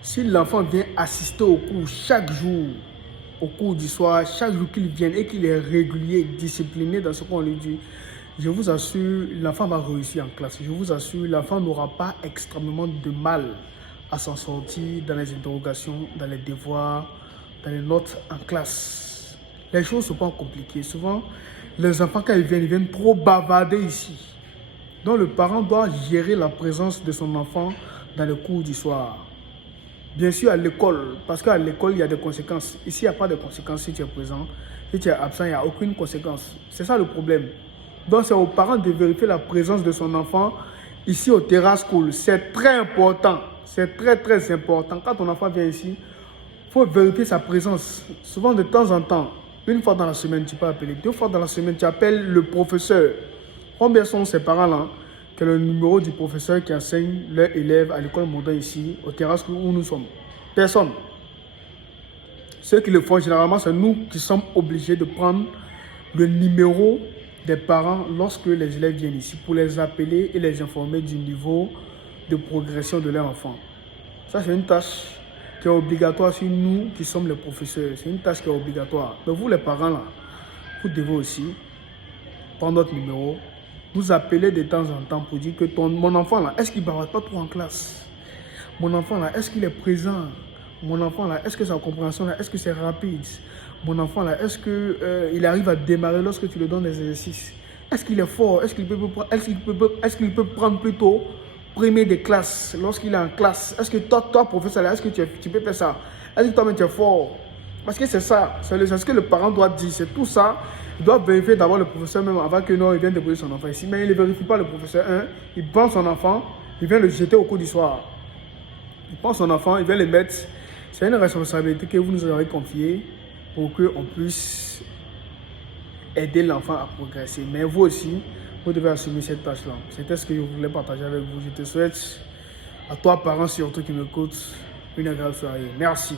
Si l'enfant vient assister au cours chaque jour, au cours du soir, chaque jour qu'il vienne et qu'il est régulier, discipliné dans ce qu'on lui dit, je vous assure, l'enfant va réussir en classe. Je vous assure, l'enfant n'aura pas extrêmement de mal à s'en sortir dans les interrogations, dans les devoirs, dans les notes en classe. Les choses ne sont pas compliquées. Souvent, les enfants, quand ils viennent trop bavarder ici. Donc, le parent doit gérer la présence de son enfant dans le cours du soir. Bien sûr, à l'école, parce qu'à l'école, il y a des conséquences. Ici, il n'y a pas de conséquences si tu es présent. Si tu es absent, il n'y a aucune conséquence. C'est ça le problème. Donc, c'est aux parents de vérifier la présence de son enfant ici au Terra School. C'est très important. C'est très, très important. Quand ton enfant vient ici, il faut vérifier sa présence. Souvent, de temps en temps, une fois dans la semaine, tu peux appeler. 2 fois dans la semaine, tu appelles le professeur. Combien sont ces parents-là? Quel est le numéro du professeur qui enseigne leurs élèves à l'école moderne ici, au Terra School où nous sommes? Personne. Ceux qui le font, généralement, c'est nous qui sommes obligés de prendre le numéro des parents lorsque les élèves viennent ici pour les appeler et les informer du niveau de progression de leur enfant. Ça, c'est une tâche qui est obligatoire sur nous qui sommes les professeurs. C'est une tâche qui est obligatoire. Mais vous, les parents, là, vous devez aussi prendre notre numéro, nous appeler de temps en temps pour dire que mon enfant, là, est-ce qu'il ne bavarde pas trop en classe? Mon enfant, là, est-ce qu'il est présent? Mon enfant, là, est-ce que sa compréhension, là, est-ce que c'est rapide? Mon enfant, là, est-ce qu'il arrive à démarrer lorsque tu lui donnes des exercices? Est-ce qu'il est fort? Est-ce qu'il peut prendre plutôt premier des classes lorsqu'il est en classe? Est-ce que toi professeur, là, est-ce que tu peux faire ça? Est-ce que toi-même tu es fort? Parce que c'est ça, c'est ce que le parent doit dire, c'est tout ça. Il doit vérifier d'abord le professeur même avant que non, il vienne déposer son enfant ici. Mais il ne vérifie pas le professeur. Il prend son enfant, il vient le jeter au cours du soir. Il prend son enfant, il vient le mettre. C'est une responsabilité que vous nous avez confiée pour qu'on puisse aider l'enfant à progresser. Mais vous aussi, vous devez assumer cette tâche-là. C'était ce que je voulais partager avec vous. Je te souhaite, à toi parents surtout qui m'écoutent, une agréable soirée. Merci.